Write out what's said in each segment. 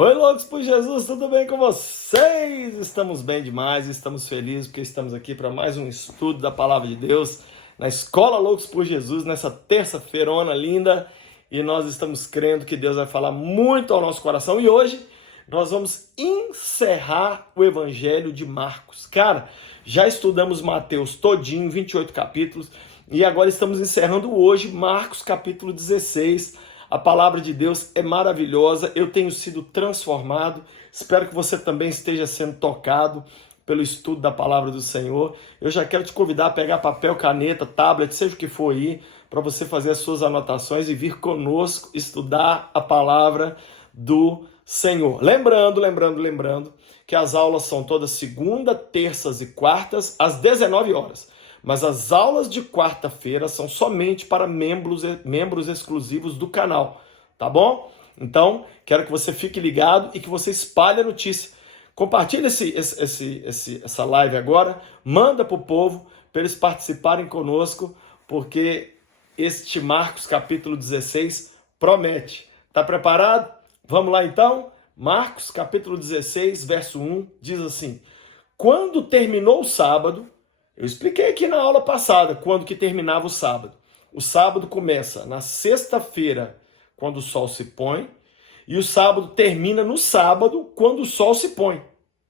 Oi, loucos por Jesus, tudo bem com vocês? Estamos bem demais, estamos felizes porque estamos aqui para mais um estudo da Palavra de Deus na Escola Loucos por Jesus, nessa terça-feirona linda, e nós estamos crendo que Deus vai falar muito ao nosso coração. E hoje nós vamos encerrar o Evangelho de Marcos. Cara, já estudamos Mateus todinho, 28 capítulos, e agora estamos encerrando hoje Marcos capítulo 16. A palavra de Deus é maravilhosa, eu tenho sido transformado, espero que você também esteja sendo tocado pelo estudo da palavra do Senhor. Eu já quero te convidar a pegar papel, caneta, tablet, seja o que for aí, para você fazer as suas anotações e vir conosco estudar a palavra do Senhor. Lembrando que as aulas são todas segunda, terças e quartas, às 19 horas. Mas as aulas de quarta-feira são somente para membros exclusivos do canal, tá bom? Então, quero que você fique ligado e que você espalhe a notícia. Compartilhe essa live agora, manda para o povo, para eles participarem conosco, porque este Marcos capítulo 16 promete. Tá preparado? Vamos lá então? Marcos capítulo 16, verso 1, diz assim: quando terminou o sábado, eu expliquei aqui na aula passada quando que terminava o sábado. O sábado começa na sexta-feira, quando o sol se põe, e o sábado termina no sábado, quando o sol se põe.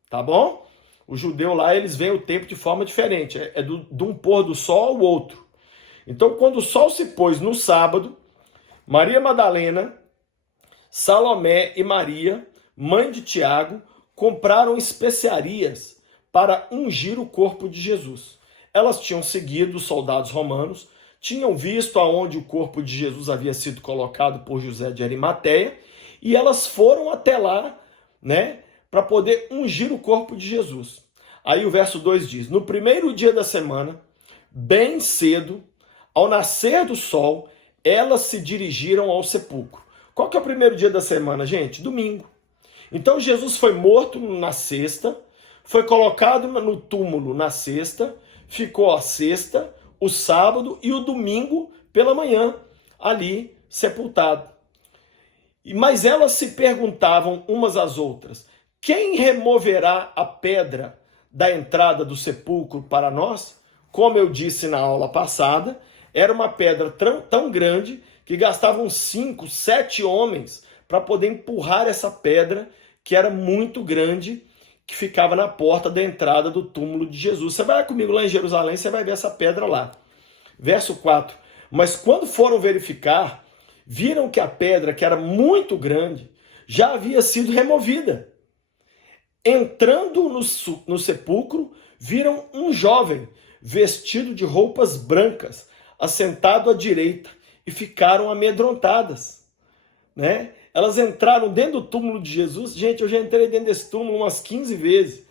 Tá bom? O judeu lá, eles veem o tempo de forma diferente. É de um pôr do sol ao outro. Então, quando o sol se pôs no sábado, Maria Madalena, Salomé e Maria, mãe de Tiago, compraram especiarias para ungir o corpo de Jesus. Elas tinham seguido os soldados romanos, tinham visto aonde o corpo de Jesus havia sido colocado por José de Arimateia, e elas foram até lá, né, para poder ungir o corpo de Jesus. Aí o verso 2 diz: no primeiro dia da semana, bem cedo, ao nascer do sol, elas se dirigiram ao sepulcro. Qual que é o primeiro dia da semana, gente? Domingo. Então Jesus foi morto na sexta, foi colocado no túmulo na sexta, ficou a sexta, o sábado e o domingo pela manhã ali sepultado. Mas elas se perguntavam umas às outras: quem removerá a pedra da entrada do sepulcro para nós? Como eu disse na aula passada, era uma pedra tão grande que gastavam 5, 7 homens para poder empurrar essa pedra, que era muito grande, que ficava na porta da entrada do túmulo de Jesus. Você vai comigo lá em Jerusalém, você vai ver essa pedra lá. Verso 4. Mas quando foram verificar, viram que a pedra, que era muito grande, já havia sido removida. Entrando no sepulcro, viram um jovem vestido de roupas brancas, assentado à direita, e ficaram amedrontadas, né? Elas entraram dentro do túmulo de Jesus. Gente, eu já entrei dentro desse túmulo umas 15 vezes.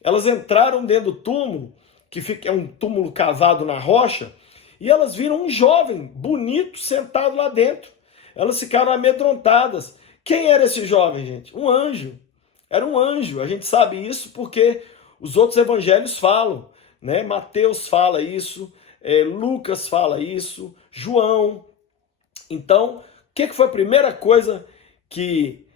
Elas entraram dentro do túmulo, que é um túmulo cavado na rocha, e elas viram um jovem bonito sentado lá dentro. Elas ficaram amedrontadas. Quem era esse jovem, gente? Um anjo. Era um anjo. A gente sabe isso porque os outros evangelhos falam, né? Mateus fala isso, Lucas fala isso, João. Então, o que foi a primeira coisa que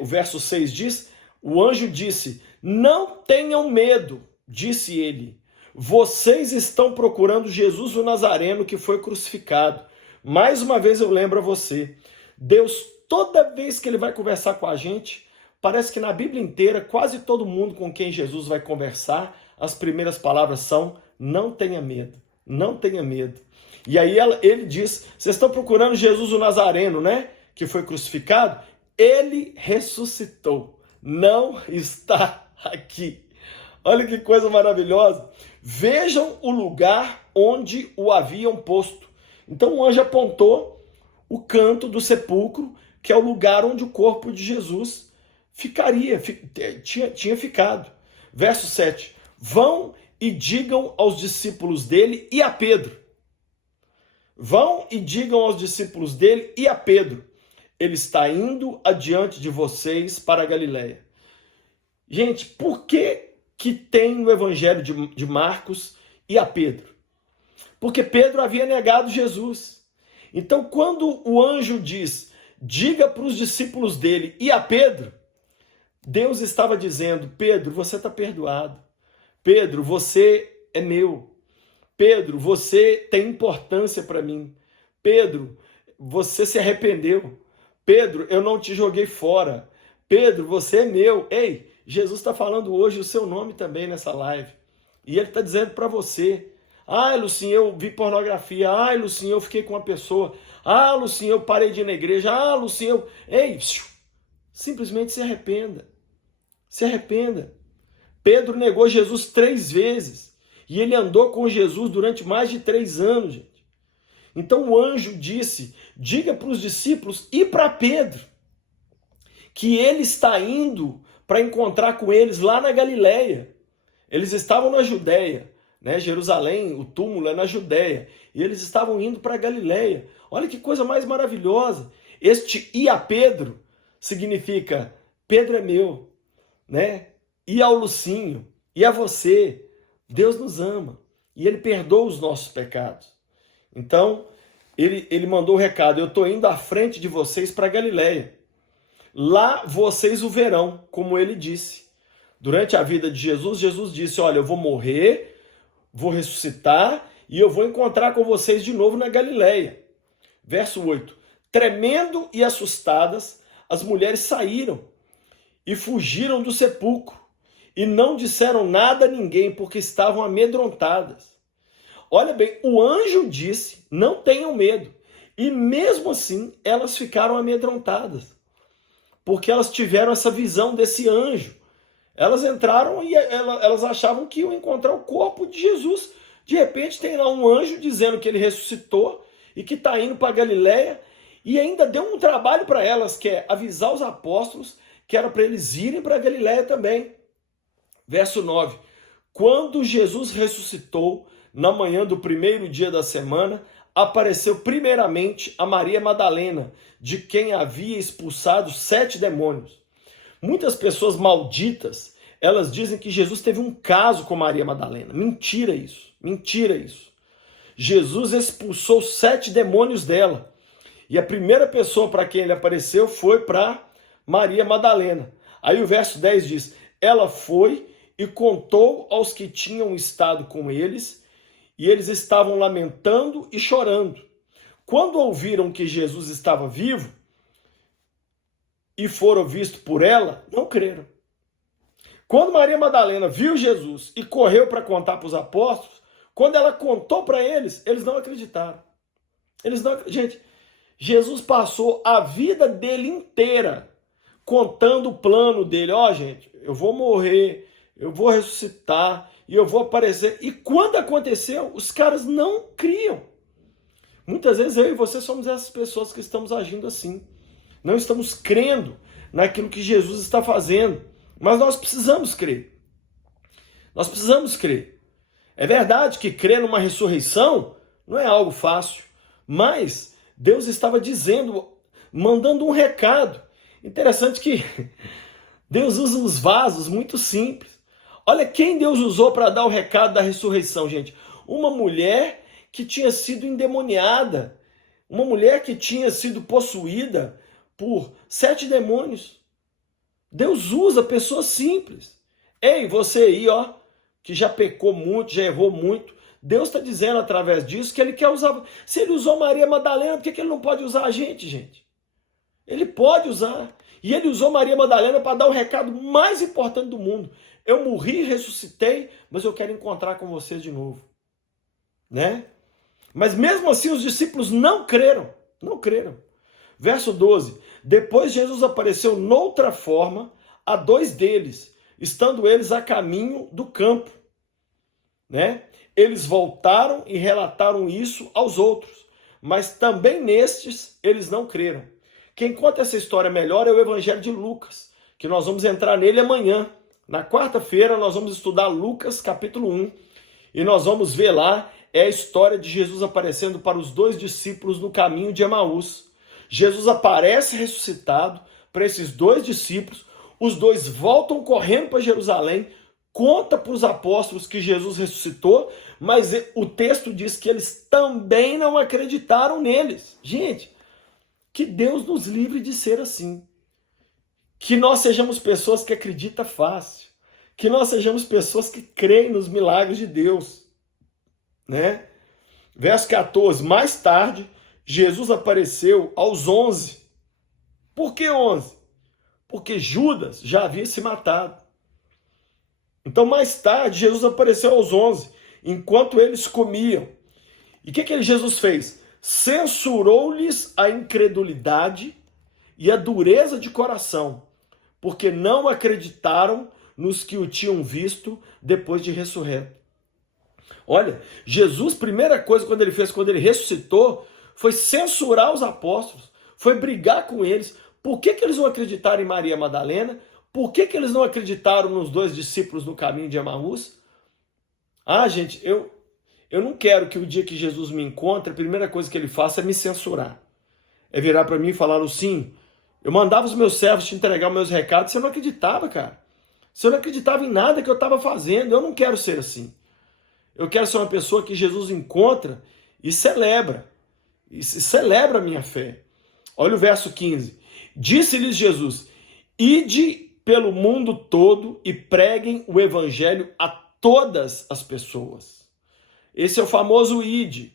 o verso 6 diz? O anjo disse: não tenham medo, disse ele. Vocês estão procurando Jesus o Nazareno que foi crucificado. Mais uma vez eu lembro a você, Deus, toda vez que ele vai conversar com a gente, parece que na Bíblia inteira, quase todo mundo com quem Jesus vai conversar, as primeiras palavras são: não tenha medo, não tenha medo. E aí ele diz: vocês estão procurando Jesus o Nazareno, né? Que foi crucificado. Ele ressuscitou, não está aqui. Olha que coisa maravilhosa. Vejam o lugar onde o haviam posto. Então o anjo apontou o canto do sepulcro, que é o lugar onde o corpo de Jesus tinha ficado. Verso 7. Vão e digam aos discípulos dele e a Pedro. Vão e digam aos discípulos dele e a Pedro: ele está indo adiante de vocês para a Galileia. Gente, por que tem no evangelho de Marcos e a Pedro? Porque Pedro havia negado Jesus. Então, quando o anjo diz: diga para os discípulos dele e a Pedro, Deus estava dizendo: Pedro, você está perdoado. Pedro, você é meu. Pedro, você tem importância para mim. Pedro, você se arrependeu. Pedro, eu não te joguei fora. Pedro, você é meu. Ei, Jesus está falando hoje o seu nome também nessa live. E ele está dizendo para você: ah, Lucinho, eu vi pornografia. Ah, Lucinho, eu fiquei com uma pessoa. Ah, Lucinho, eu parei de ir na igreja. Ah, Lucinho, eu... Ei, simplesmente se arrependa. Se arrependa. Pedro negou Jesus 3 vezes. E ele andou com Jesus durante mais de 3 anos, gente. Então o anjo disse: diga para os discípulos e para Pedro que ele está indo para encontrar com eles lá na Galileia. Eles estavam na Judéia, né? Jerusalém, o túmulo é na Judéia. E eles estavam indo para a Galileia. Olha que coisa mais maravilhosa. Este e a Pedro significa: Pedro é meu, né? E ao Lucinho, e a você. Deus nos ama e ele perdoa os nossos pecados. Então, ele mandou o recado: eu estou indo à frente de vocês para Galileia. Lá vocês o verão, como ele disse. Durante a vida de Jesus, Jesus disse: olha, eu vou morrer, vou ressuscitar e eu vou encontrar com vocês de novo na Galileia. Verso 8. Tremendo e assustadas, as mulheres saíram e fugiram do sepulcro e não disseram nada a ninguém, porque estavam amedrontadas. Olha bem, o anjo disse: não tenham medo. E mesmo assim, elas ficaram amedrontadas, porque elas tiveram essa visão desse anjo. Elas entraram e elas achavam que iam encontrar o corpo de Jesus. De repente tem lá um anjo dizendo que ele ressuscitou e que está indo para Galileia, e ainda deu um trabalho para elas, que é avisar os apóstolos que era para eles irem para Galileia também. Verso 9. Quando Jesus ressuscitou, na manhã do primeiro dia da semana, apareceu primeiramente a Maria Madalena, de quem havia expulsado 7 demônios. Muitas pessoas malditas, elas dizem que Jesus teve um caso com Maria Madalena. Mentira isso, mentira isso. Jesus expulsou 7 demônios dela. E a primeira pessoa para quem ele apareceu foi para Maria Madalena. Aí o verso 10 diz: ela foi e contou aos que tinham estado com eles, e eles estavam lamentando e chorando. Quando ouviram que Jesus estava vivo e foram vistos por ela, não creram. Quando Maria Madalena viu Jesus e correu para contar para os apóstolos, quando ela contou para eles, eles não acreditaram. Gente, Jesus passou a vida dele inteira contando o plano dele. Ó, gente, eu vou morrer, eu vou ressuscitar e eu vou aparecer. E quando aconteceu, os caras não criam. Muitas vezes eu e você somos essas pessoas que estamos agindo assim. Não estamos crendo naquilo que Jesus está fazendo. Mas nós precisamos crer. Nós precisamos crer. É verdade que crer numa ressurreição não é algo fácil. Mas Deus estava dizendo, mandando um recado. Interessante que Deus usa uns vasos muito simples. Olha quem Deus usou para dar o recado da ressurreição, gente. Uma mulher que tinha sido endemoniada. Uma mulher que tinha sido possuída por 7 demônios. Deus usa pessoas simples. Ei, você aí, ó, que já pecou muito, já errou muito. Deus está dizendo através disso que ele quer usar. Se ele usou Maria Madalena, por que ele não pode usar a gente, gente? Ele pode usar. E ele usou Maria Madalena para dar o recado mais importante do mundo. Eu morri, ressuscitei, mas eu quero encontrar com vocês de novo. Né? Mas mesmo assim os discípulos não creram. Não creram. Verso 12. Depois Jesus apareceu noutra forma a 2 deles, estando eles a caminho do campo. Né? Eles voltaram e relataram isso aos outros, mas também nestes eles não creram. Quem conta essa história melhor é o Evangelho de Lucas, que nós vamos entrar nele amanhã. Na quarta-feira nós vamos estudar Lucas capítulo 1 e nós vamos ver lá a história de Jesus aparecendo para os 2 discípulos no caminho de Emaús. Jesus aparece ressuscitado para esses 2 discípulos, os 2 voltam correndo para Jerusalém, conta para os apóstolos que Jesus ressuscitou, mas o texto diz que eles também não acreditaram neles. Gente, que Deus nos livre de ser assim. Que nós sejamos pessoas que acreditam fácil. Que nós sejamos pessoas que creem nos milagres de Deus, né? Verso 14, mais tarde, Jesus apareceu aos 11. Por que 11? Porque Judas já havia se matado. Então, mais tarde, Jesus apareceu aos 11, enquanto eles comiam. E o que Jesus fez? Censurou-lhes a incredulidade e a dureza de coração, porque não acreditaram nos que o tinham visto depois de ressurreto. Olha, Jesus, primeira coisa quando ele fez, quando ele ressuscitou, foi censurar os apóstolos, foi brigar com eles. Por que eles não acreditaram em Maria Madalena? Por que eles não acreditaram nos 2 discípulos no caminho de Emaús? Ah, gente, eu não quero que o dia que Jesus me encontre, a primeira coisa que ele faça é me censurar. É virar para mim e falar assim, eu mandava os meus servos te entregar os meus recados, você não acreditava, cara. Você não acreditava em nada que eu estava fazendo. Eu não quero ser assim. Eu quero ser uma pessoa que Jesus encontra e celebra. E celebra a minha fé. Olha o verso 15. Disse-lhes Jesus, ide pelo mundo todo e preguem o evangelho a todas as pessoas. Esse é o famoso ide.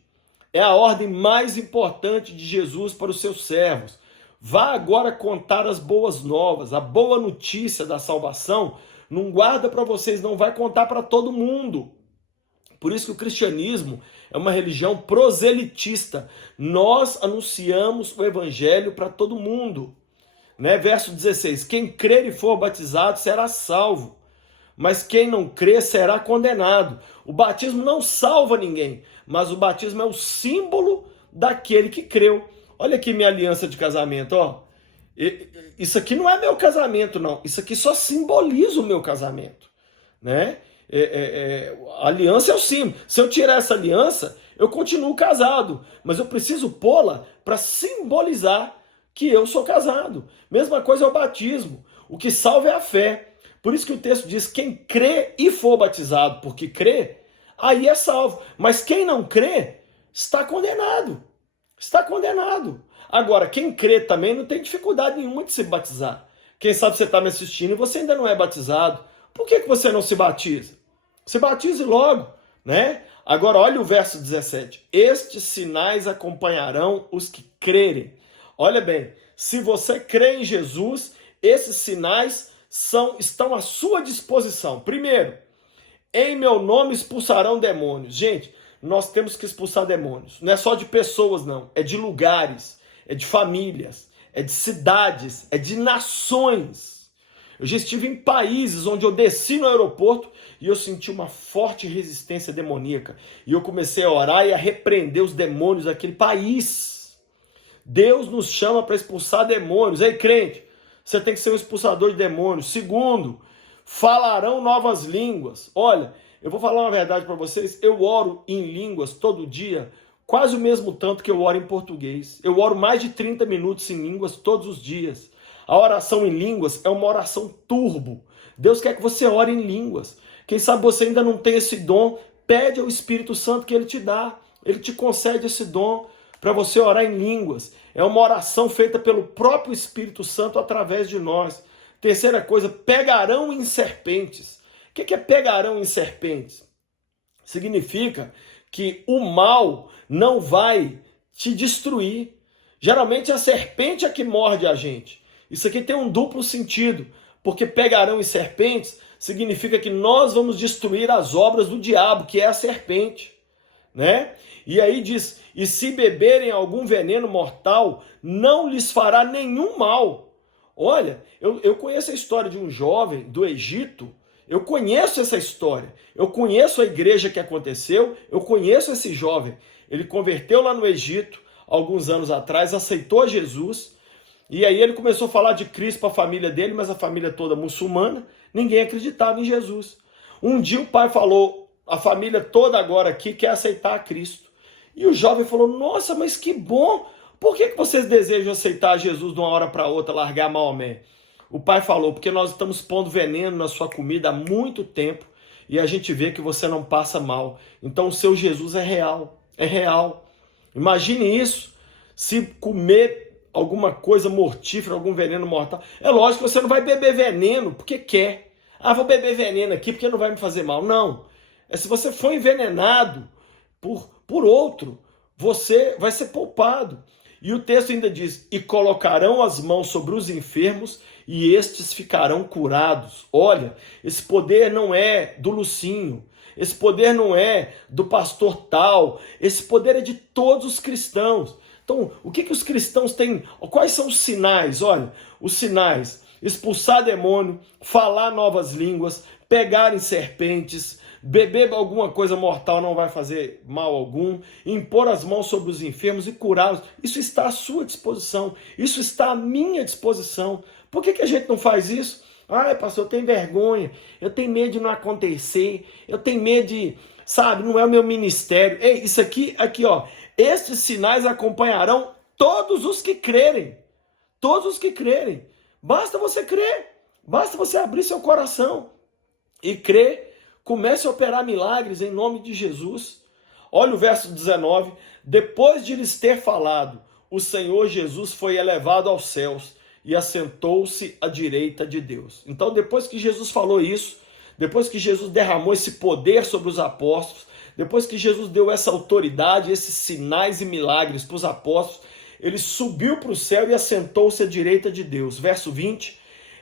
É a ordem mais importante de Jesus para os seus servos. Vá agora contar as boas novas, a boa notícia da salvação. Não guarda para vocês, não vai contar para todo mundo. Por isso que o cristianismo é uma religião proselitista. Nós anunciamos o evangelho para todo mundo. Né? Verso 16, quem crer e for batizado será salvo, mas quem não crer será condenado. O batismo não salva ninguém, mas o batismo é o símbolo daquele que creu. Olha aqui minha aliança de casamento, ó. Isso aqui não é meu casamento, não. Isso aqui só simboliza o meu casamento, né? A aliança é o símbolo. Se eu tirar essa aliança, eu continuo casado, mas eu preciso pô-la para simbolizar que eu sou casado. Mesma coisa é o batismo. O que salva é a fé. Por isso que o texto diz, quem crê e for batizado porque crê, aí é salvo. Mas quem não crê, está condenado. Está condenado. Agora, quem crê também não tem dificuldade nenhuma de se batizar. Quem sabe você está me assistindo e você ainda não é batizado. Por que você não se batiza? Se batize logo, né? Agora, olha o verso 17. Estes sinais acompanharão os que crerem. Olha bem, se você crê em Jesus, esses sinais estão à sua disposição. Primeiro, em meu nome expulsarão demônios. Gente, nós temos que expulsar demônios. Não é só de pessoas, não. É de lugares, é de famílias, é de cidades, é de nações. Eu já estive em países onde eu desci no aeroporto e eu senti uma forte resistência demoníaca. E eu comecei a orar e a repreender os demônios daquele país. Deus nos chama para expulsar demônios. Ei, crente, você tem que ser um expulsador de demônios. Segundo, falarão novas línguas. Olha, eu vou falar uma verdade para vocês. Eu oro em línguas todo dia, quase o mesmo tanto que eu oro em português. Eu oro mais de 30 minutos em línguas todos os dias. A oração em línguas é uma oração turbo. Deus quer que você ore em línguas. Quem sabe você ainda não tem esse dom, pede ao Espírito Santo que Ele te dá. Ele te concede esse dom para você orar em línguas. É uma oração feita pelo próprio Espírito Santo através de nós. Terceira coisa, pegarão em serpentes. O que é pegarão em serpentes? Significa que o mal não vai te destruir. Geralmente a serpente é que morde a gente. Isso aqui tem um duplo sentido, porque pegarão em serpentes significa que nós vamos destruir as obras do diabo, que é a serpente, né? E aí diz, e se beberem algum veneno mortal, não lhes fará nenhum mal. Olha, eu conheço a história de um jovem do Egito, eu conheço essa história, eu conheço a igreja que aconteceu, eu conheço esse jovem. Ele converteu lá no Egito, alguns anos atrás, aceitou Jesus, e aí ele começou a falar de Cristo para a família dele, mas a família toda muçulmana, ninguém acreditava em Jesus. Um dia o pai falou, a família toda agora aqui quer aceitar a Cristo. E o jovem falou, nossa, mas que bom, por que vocês desejam aceitar Jesus de uma hora para outra, largar Maomé? O pai falou, porque nós estamos pondo veneno na sua comida há muito tempo e a gente vê que você não passa mal. Então o seu Jesus é real, é real. Imagine isso, se comer alguma coisa mortífera, algum veneno mortal. É lógico que você não vai beber veneno porque quer. Ah, vou beber veneno aqui porque não vai me fazer mal. Não. É se você for envenenado por outro, você vai ser poupado. E o texto ainda diz, e colocarão as mãos sobre os enfermos e estes ficarão curados. Olha, esse poder não é do Lucinho, esse poder não é do pastor tal, esse poder é de todos os cristãos. Então, o que os cristãos têm? Quais são os sinais? Olha, os sinais: expulsar demônio, falar novas línguas, pegar em serpentes, beber alguma coisa mortal não vai fazer mal algum, impor as mãos sobre os enfermos e curá-los. Isso está à sua disposição, isso está à minha disposição. Por que a gente não faz isso? Ah, pastor, eu tenho vergonha, eu tenho medo de não acontecer, eu tenho medo de, sabe, não é o meu ministério. Ei, isso aqui, ó, estes sinais acompanharão todos os que crerem. Todos os que crerem. Basta você crer. Basta você abrir seu coração e crer. Comece a operar milagres em nome de Jesus. Olha o verso 19. Depois de lhes ter falado, o Senhor Jesus foi elevado aos céus e assentou-se à direita de Deus. Então, depois que Jesus falou isso, depois que Jesus derramou esse poder sobre os apóstolos, depois que Jesus deu essa autoridade, esses sinais e milagres para os apóstolos, ele subiu para o céu e assentou-se à direita de Deus. Verso 20.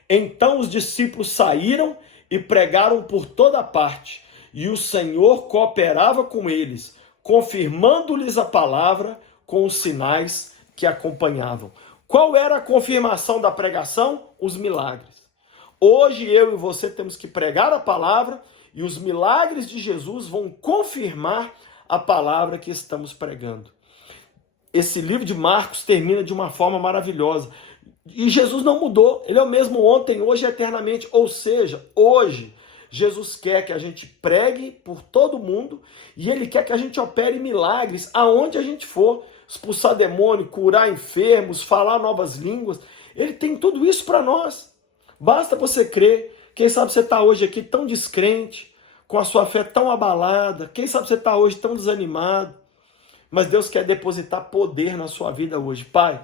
Então os discípulos saíram e pregaram por toda parte, e o Senhor cooperava com eles, confirmando-lhes a palavra com os sinais que acompanhavam. Qual era a confirmação da pregação? Os milagres. Hoje eu e você temos que pregar a palavra e os milagres de Jesus vão confirmar a palavra que estamos pregando. Esse livro de Marcos termina de uma forma maravilhosa. E Jesus não mudou, ele é o mesmo ontem, hoje e eternamente. Ou seja, hoje Jesus quer que a gente pregue por todo mundo e ele quer que a gente opere milagres aonde a gente for. Expulsar demônio, curar enfermos, falar novas línguas. Ele tem tudo isso para nós. Basta você crer. Quem sabe você está hoje aqui tão descrente, com a sua fé tão abalada. Quem sabe você está hoje tão desanimado. Mas Deus quer depositar poder na sua vida hoje. Pai,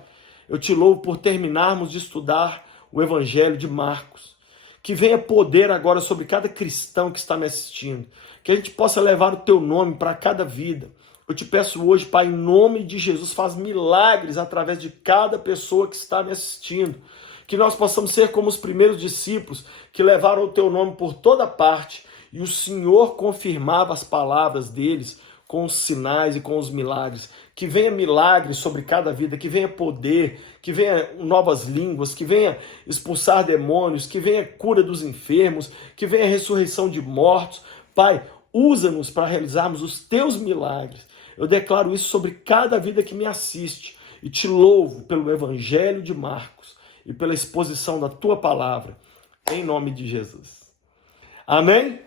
eu te louvo por terminarmos de estudar o Evangelho de Marcos. Que venha poder agora sobre cada cristão que está me assistindo. Que a gente possa levar o teu nome para cada vida. Eu te peço hoje, Pai, em nome de Jesus, faz milagres através de cada pessoa que está me assistindo. Que nós possamos ser como os primeiros discípulos que levaram o teu nome por toda parte e o Senhor confirmava as palavras deles com os sinais e com os milagres. Que venha milagres sobre cada vida, que venha poder, que venha novas línguas, que venha expulsar demônios, que venha cura dos enfermos, que venha ressurreição de mortos. Pai, usa-nos para realizarmos os teus milagres. Eu declaro isso sobre cada vida que me assiste e te louvo pelo Evangelho de Marcos e pela exposição da tua palavra, em nome de Jesus. Amém?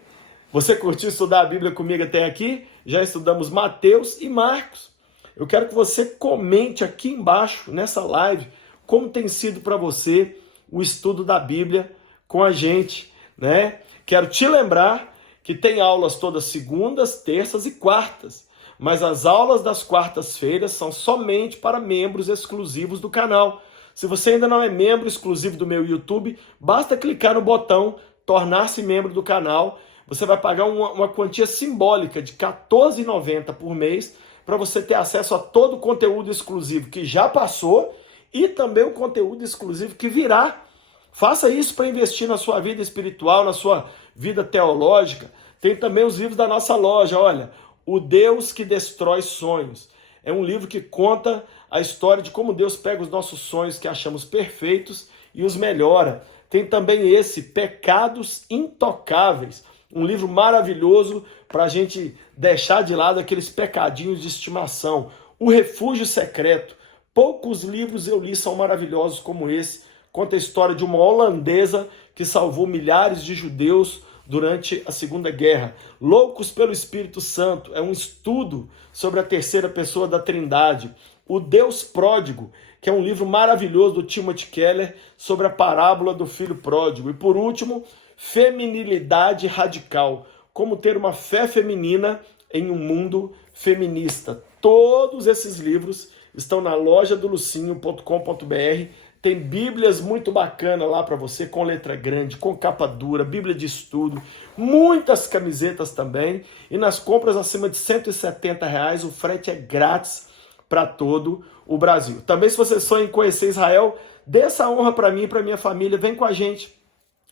Você curtiu estudar a Bíblia comigo até aqui? Já estudamos Mateus e Marcos. Eu quero que você comente aqui embaixo, nessa live, como tem sido para você o estudo da Bíblia com a gente, né? Quero te lembrar que tem aulas todas segundas, terças e quartas, mas as aulas das quartas-feiras são somente para membros exclusivos do canal. Se você ainda não é membro exclusivo do meu YouTube, basta clicar no botão tornar-se membro do canal. Você vai pagar uma quantia simbólica de R$ 14,90 por mês para você ter acesso a todo o conteúdo exclusivo que já passou e também o conteúdo exclusivo que virá. Faça isso para investir na sua vida espiritual, na sua vida teológica. Tem também os livros da nossa loja, olha, O Deus que Destrói Sonhos. É um livro que conta a história de como Deus pega os nossos sonhos que achamos perfeitos e os melhora. Tem também esse, Pecados Intocáveis, um livro maravilhoso para a gente deixar de lado aqueles pecadinhos de estimação. O Refúgio Secreto. Poucos livros eu li são maravilhosos como esse. Conta a história de uma holandesa que salvou milhares de judeus durante a Segunda Guerra. Loucos pelo Espírito Santo é um estudo sobre a terceira pessoa da Trindade. O Deus Pródigo, que é um livro maravilhoso do Timothy Keller sobre a parábola do filho pródigo. E por último, Feminilidade Radical, como ter uma fé feminina em um mundo feminista. Todos esses livros estão na loja do lucinho.com.br. Tem bíblias muito bacanas lá para você, com letra grande, com capa dura, bíblia de estudo, muitas camisetas também. E nas compras acima de R$ 170, o frete é grátis para todo o Brasil. Também, se você sonha em conhecer Israel, dê essa honra para mim e para minha família, vem com a gente.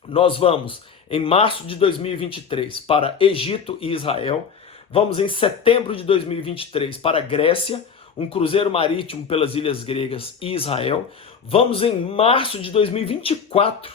Nós vamos em março de 2023 para Egito e Israel. Vamos em setembro de 2023 para Grécia, um cruzeiro marítimo pelas ilhas gregas e Israel. Vamos em março de 2024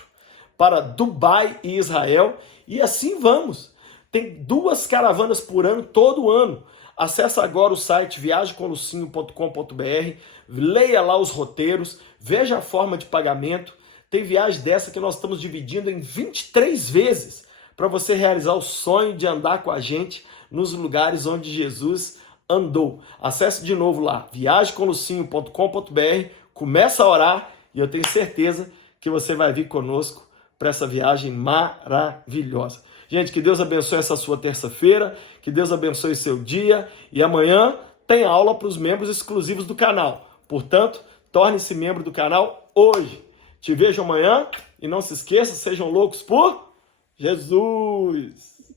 para Dubai e Israel. E assim vamos. Tem 2 caravanas por ano, todo ano. Acesse agora o site viagemcomlucinho.com.br, leia lá os roteiros, veja a forma de pagamento. Tem viagem dessa que nós estamos dividindo em 23 vezes para você realizar o sonho de andar com a gente nos lugares onde Jesus andou. Acesse de novo lá, viagemcomlucinho.com.br, começa a orar e eu tenho certeza que você vai vir conosco para essa viagem maravilhosa. Gente, que Deus abençoe essa sua terça-feira, que Deus abençoe seu dia e amanhã tem aula para os membros exclusivos do canal. Portanto, torne-se membro do canal hoje. Te vejo amanhã e não se esqueça, sejam loucos por Jesus!